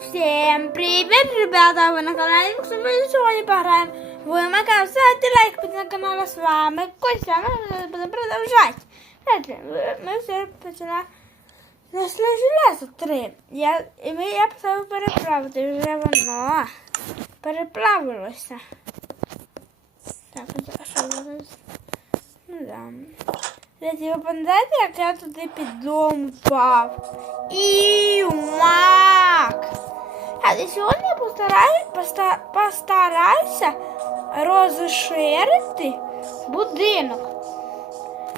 Всем привет, ребята! Вы на канале Максим. Мы сегодня поиграем в Макар. Ставьте лайк под на канал. С вами Костя. Мы будем продолжать. Знаете, Ми все почали. Знайшли железо три. Я, і ми, я поставив переправити. Вже воно переправилося. Так, а що зараз? Ну да. Знаєте, ви пам'ятаєте, як я туди під дом впав? І мак! А і сьогодні я постараю, поста, постараюся розширити будинок.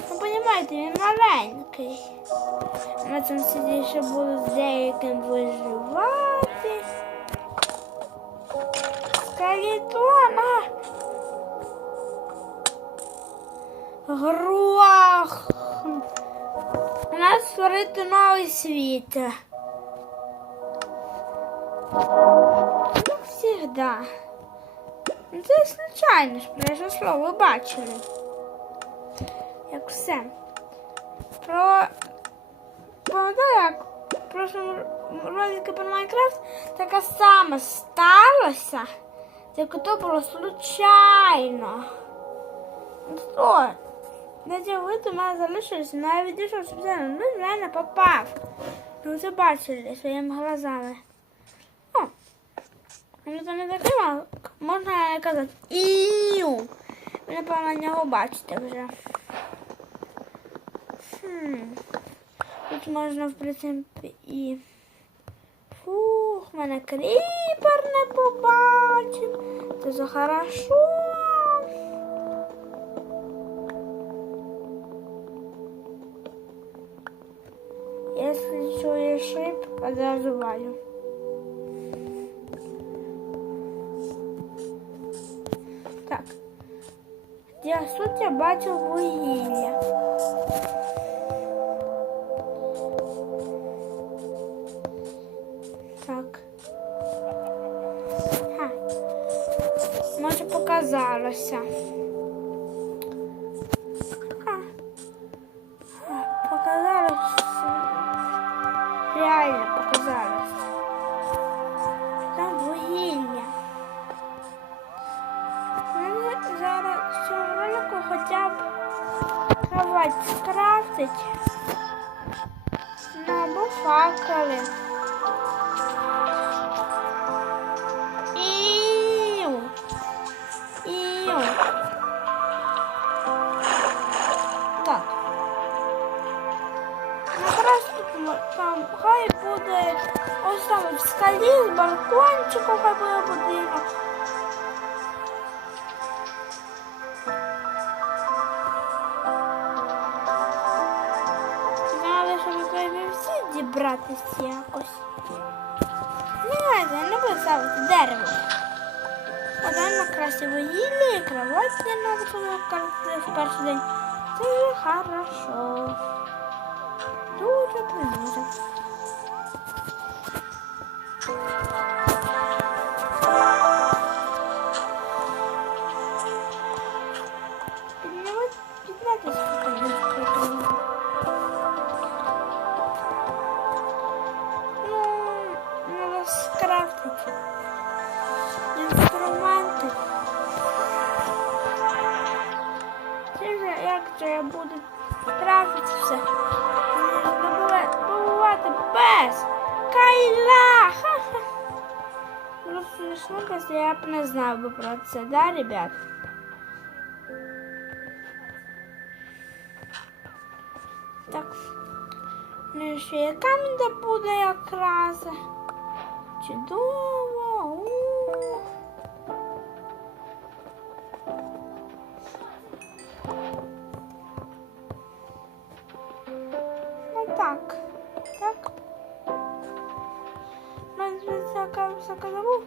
Ну, розумієте, він маленький. На цьому сиді ще буду з деяким виживати. Скелетона. Грох. У нас створити новий світ. Всегда. Ну, Це случайно ж произошло, ви бачили. Як все. Про пам'ятаю, як в прошлому ролику про Майнкрафт така сама сталося, тільки то було случайно. Ну ви до мене залишилися, але я відійшов спеціально, ну реально попав. Ви це бачили своїми глазами. О, ну це не такий можна казати іу. Ви, напевно, нього бачите вже. Хм. Тут можна, в принципі, і... Фух, мене кріпер не побачив. Це за хорошо. Одразу валю. Так. Я суть я бачу вугілля. Скрафтить. Ну, або факели. Іу. Іу. Так. Якраз тут там хай буде ось там в скалі з балкончику хай буде будинок. Дібратися якось. Не, не буду ставити дерево. Одна красиве їлі, кровать не надо помогати в перший день. Це вже хорошо. Дуже дуже. Інструменти. Це вже як це я буду крафтити все. Добувати без кайла. Ха-ха. Ну, я б не знав би про це, да, ребят? Так. Ну, ще камінь де буде якраз. Чудово. У. Ну так. Так. Ну, всяка, всяка забув.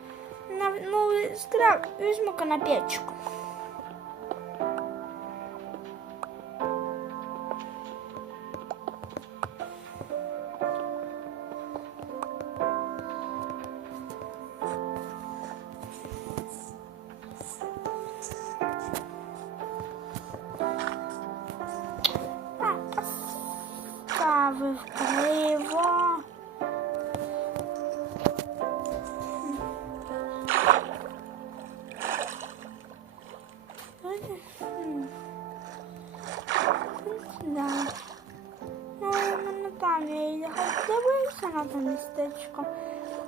На, ну, скраб, візьму-ка рядочком.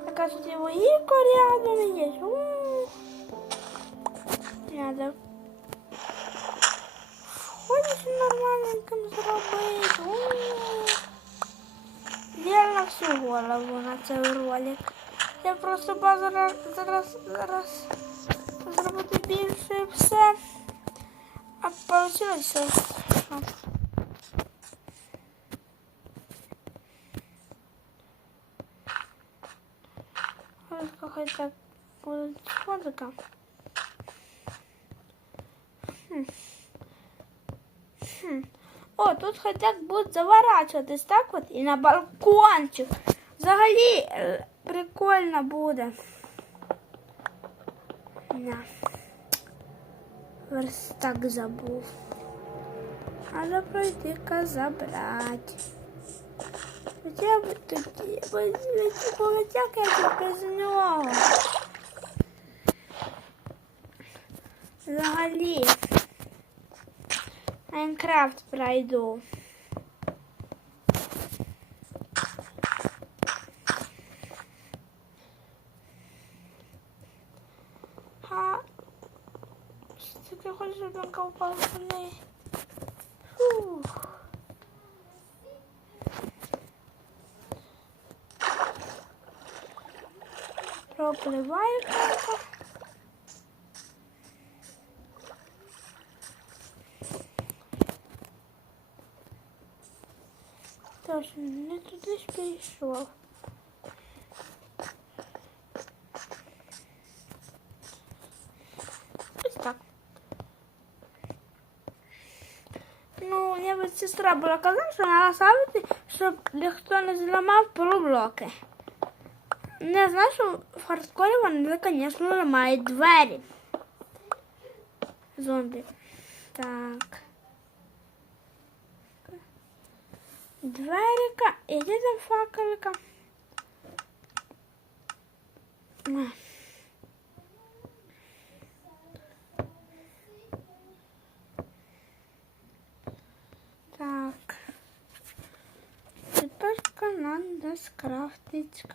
Така тут і воївка рядом є. Надо Ходиш нормальненьким зробити. Вірно всю голову на цей ролик. Я просто базу зараз, зараз зробити більше все. А получилось все. Так будет фотка. Хм. Хм. О, тут хотя б будуть заворачуватись так от і на балкончик. Взагалі е, прикольно буде. На. Верстак забув. Надо пройти-ка забрати. Хоча б тоді, бо полетяк я тут без нього. Взагалі. Майнкрафт пройду. А що ти хочеш, щоб я упав в неї? Фух. Пропливаю карта. Тож, не туди ж пішов. Ось так. Ну, сестра була казала, що треба ставити, щоб ніхто не зламав полублоки. Не знаю, що хардкорі вони, звісно, ламають двері. Зомбі. Так. Дверика. І де там факелика? А. Так. Тепер надо скрафтить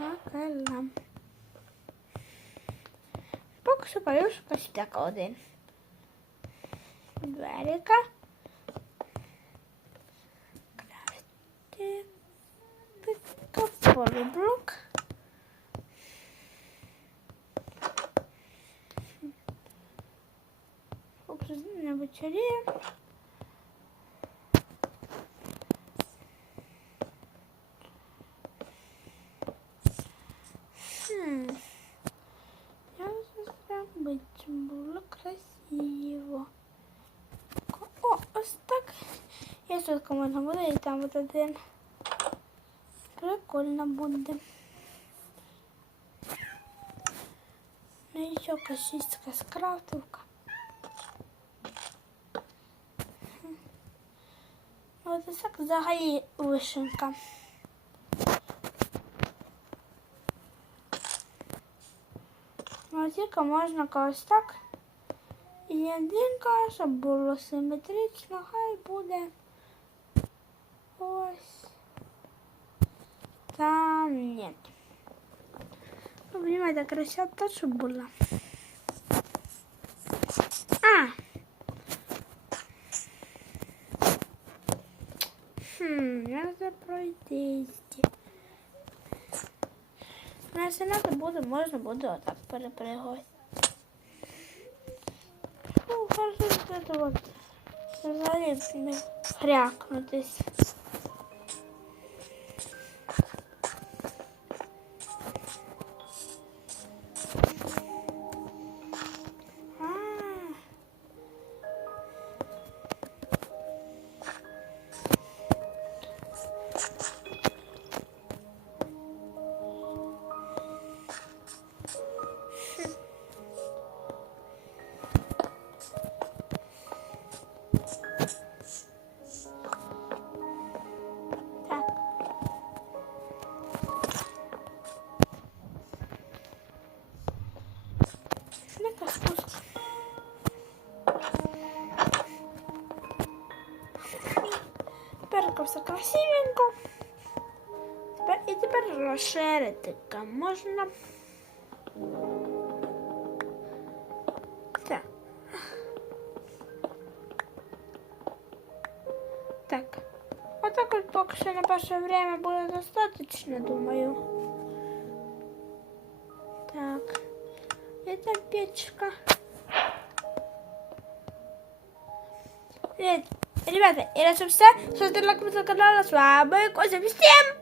факела. Поки що повішу костяка один. Дверика. Крафти. Пикаполі блок. Образование батарея. Хм. Я зробити, щоб було красиво. О, ось так. Тут можна буде і там от один. Прикольно буде. Ну і ще косістка скрафтовка. От ось так взагалі вишенка. Тільки можна когось так. І єдинка, щоб було симетрично, хай буде ось. Там нет. Понимаете, красота, щоб була. А! Хм, надо пройти. Якщо надо буде, можна буде отак перепригувати. Ну, хорошо, що це от взагалі не хрякнутись. Все красивенько. Тепер, і тепер розширити можна. Так. Так. Отак от поки що на перше время буде достатньо, думаю. Так. Там печка. Привет. Ребята, и на все. Лайк на канал. С вами Козя. Всем